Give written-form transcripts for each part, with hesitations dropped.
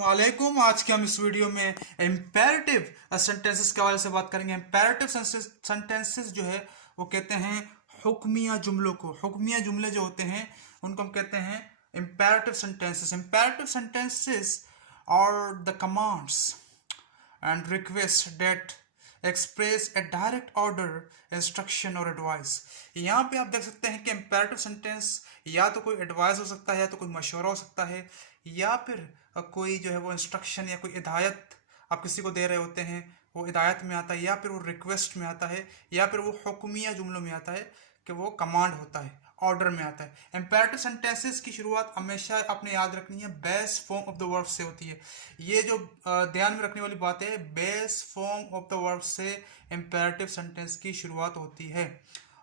वालेकुम। आज के हम इस वीडियो में इम्पेरेटिव सेंटेंसेस के हवाले से बात करेंगे। इम्पेरेटिव सेंटेंसेस जो है वो कहते हैं हुक्मिया जुमलों को। हुक्मिया जुमले जो होते हैं उनको हम कहते हैं imperative sentences. Imperative sentences are the commands and request that express a direct order, instruction और advice। यहाँ पे आप देख सकते हैं कि imperative sentence या तो कोई advice हो सकता है, या तो कोई मशवरा हो सकता है, या फिर कोई जो है वो instruction या कोई हिदायत आप किसी को दे रहे होते हैं, वो हिदायत में आता है, या फिर वो रिक्वेस्ट में आता है, या फिर वो हुक्मिया जुमलों में आता है कि वो कमांड होता है, ऑर्डर में आता है। इम्पेरेटिव सेंटेंसेस की शुरुआत हमेशा आपने याद रखनी है base form of the verb से होती है। ये जो ध्यान में रखने वाली बात है, base form of the verb से इम्पेरेटिव सेंटेंस की शुरुआत होती है।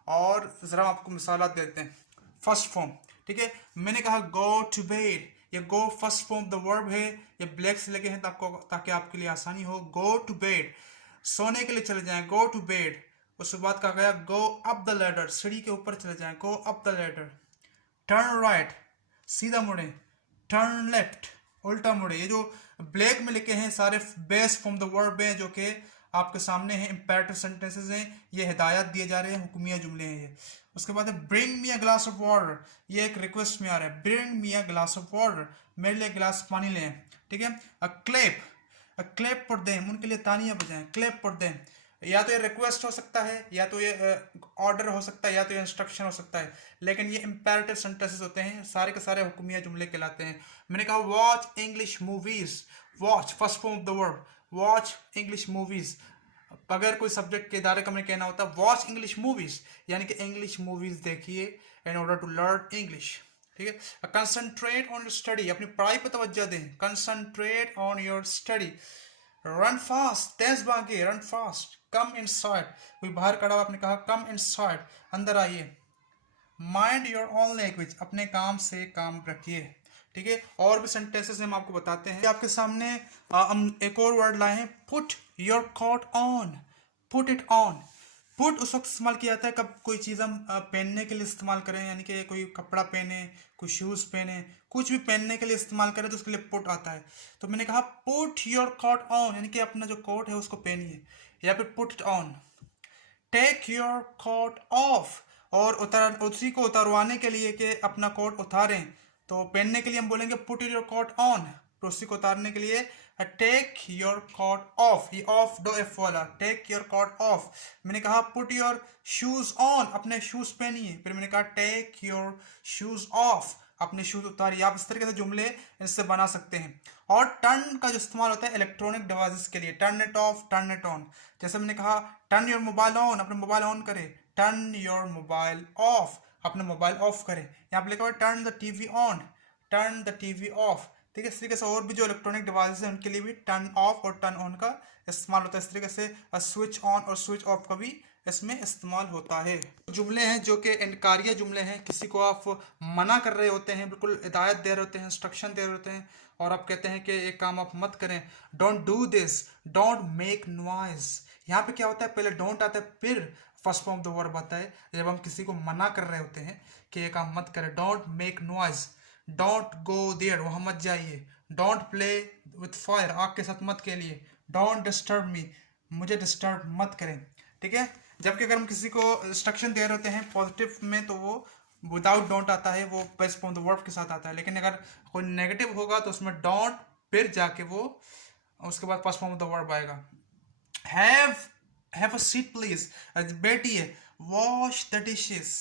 और ज़रा आपको मिसालात देते हैं। फर्स्ट फॉर्म, ठीक है, मैंने कहा गो टू बेड, ये go first form of the verb है, ये ब्लैक से लगे हैं ताकि आपके लिए आसानी हो। गो टू बेड, सोने के लिए चले जाएं, गो टू बेड। उसके बाद कहा गया गो अप द लैडर, सीढ़ी के ऊपर चले जाएं, go up the ladder. Turn right, सीधा मुड़े। टर्न लेफ्ट, उल्टा मुड़े। ये जो ब्लैक में लिखे हैं सारे बेस फ्रॉम द वर्ब हैं जो कि आपके सामने हैं, इंपेरेटिव सेंटेंसेस हैं, ये हिदायत दिए जा रहे हैं, हुक्मिया जुमले हैं ये। उसके बाद है bring me a glass of water, ये एक रिक्वेस्ट में आ रहा है, bring me a glass of water, मेरे लिए गिलास पानी लें, ठीक है। अ क्लैप फॉर देम, उनके लिए तालियां बजाएं, क्लैप फॉर देम। या तो ये रिक्वेस्ट हो सकता है, या तो ये ऑर्डर हो सकता है, या तो ये इंस्ट्रक्शन हो सकता है, लेकिन ये इंपेरेटिव सेंटेंसेस होते हैं, सारे के सारे हुक्मिया जुमले कहलाते हैं। मैंने कहा watch English movies, watch first form of the verb, watch English movies. अगर कोई सब्जेक्ट के दायरे का मैंने कहना होता है वॉच इंग्लिश मूवीज, यानी कि इंग्लिश मूवीज देखिए in order to learn English, ठीक है। कंसंट्रेट ऑन योर स्टडी, अपनी पढ़ाई पर तवज्जो दें, concentrate on your study. Run fast, तेज भागे, रन फास्ट। कम इनसाइड, कोई बाहर खड़ा हुआ, आपने कहा कम इनसाइड, अंदर आइए। माइंड योर ओन लैंग्वेज, अपने काम से काम रखिए, ठीक है। और भी सेंटेंसेस हम आपको बताते हैं। आपके सामने हम एक और वर्ड लाए हैं, put your coat on, put it on. Put उस वक्त इस्तेमाल किया जाता है कब कोई चीज़ हम पहनने के लिए इस्तेमाल करें, यानी कि कोई कपड़ा पहने, कोई शूज़ पहने, कुछ भी पहनने के लिए इस्तेमाल करें तो उसके लिए पुट आता है। तो मैंने कहा पुट योर कोट ऑन, यानी कि अपना जो कोट है उसको पहनिए, या फिर put it on. Take your coat off, और उसी को उतारवाने के लिए कि अपना कोट उतारें, तो पहनने के लिए हम बोलेंगे पुट योर कोट ऑन, तो उसी को उतारने के लिए टेक योर कोट ऑफ, ये ऑफ दो एफ वाला, टेक योर कोट ऑफ। मैंने कहा पुट योर शूज ऑन, अपने शूज पहनिए, फिर मैंने कहा टेक योर शूज ऑफ, अपने शूज उतारिए। आप इस तरीके से जुमले इससे बना सकते हैं। और टर्न का जो इस्तेमाल होता है इलेक्ट्रॉनिक डिवाइसेस के लिए, turn it of, turn it on. जैसे मैंने कहा टर्न योर मोबाइल ऑन, अपने मोबाइल ऑन करें, टर्न योर मोबाइल ऑफ, अपने मोबाइल ऑफ करें। यहाँ पर लिखा हुआ turn the TV on, turn the TV off, ठीक है। इस तरीके से और भी जो इलेक्ट्रॉनिक डिवाइसेस हैं उनके लिए भी टर्न ऑफ और टर्न ऑन का इस्तेमाल होता है। इस तरीके से स्विच ऑन और स्विच ऑफ का भी इसमें इस्तेमाल होता है। जुमले हैं जो कि इनकारिया जुमले हैं, किसी को आप मना कर रहे होते हैं, बिल्कुल हिदायत दे रहे होते हैं, इंस्ट्रक्शन दे रहे होते हैं, और आप कहते हैं कि एक काम आप मत करें, don't do this, don't make noise. यहाँ पे क्या होता है, पहले डोंट आता है, फिर first form of the verb आता है। जब हम किसी को मना कर रहे होते हैं कि ये काम मत करें, don't make noise, don't go there, वहाँ मत जाइए, डोंट प्ले विथ फायर, आग के साथ मत खेलिए, डोंट डिस्टर्ब मी, मुझे डिस्टर्ब मत करें, ठीक है। जबकि अगर हम किसी को इंस्ट्रक्शन दे रहे होते हैं पॉजिटिव में तो वो विदाउट डोंट आता है, वो बेस फॉर्म द वर्ब के साथ आता है। लेकिन अगर कोई नेगेटिव होगा तो उसमें डोंट, फिर जाके वो उसके बाद first form of the verb आएगा। हैव अ सीट प्लीज, बैठिए। Wash the dishes,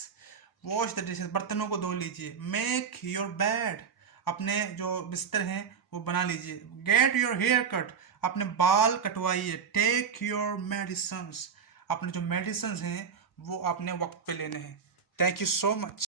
wash the dishes, बर्तनों को धो लीजिए। मेक योर बेड, अपने जो बिस्तर हैं वो बना लीजिए। गेट योर हेयर कट, अपने बाल कटवाइए। टेक योर मेडिसिन्स, अपने जो मेडिसिन हैं वो आपने वक्त पे लेने हैं। Thank you so much.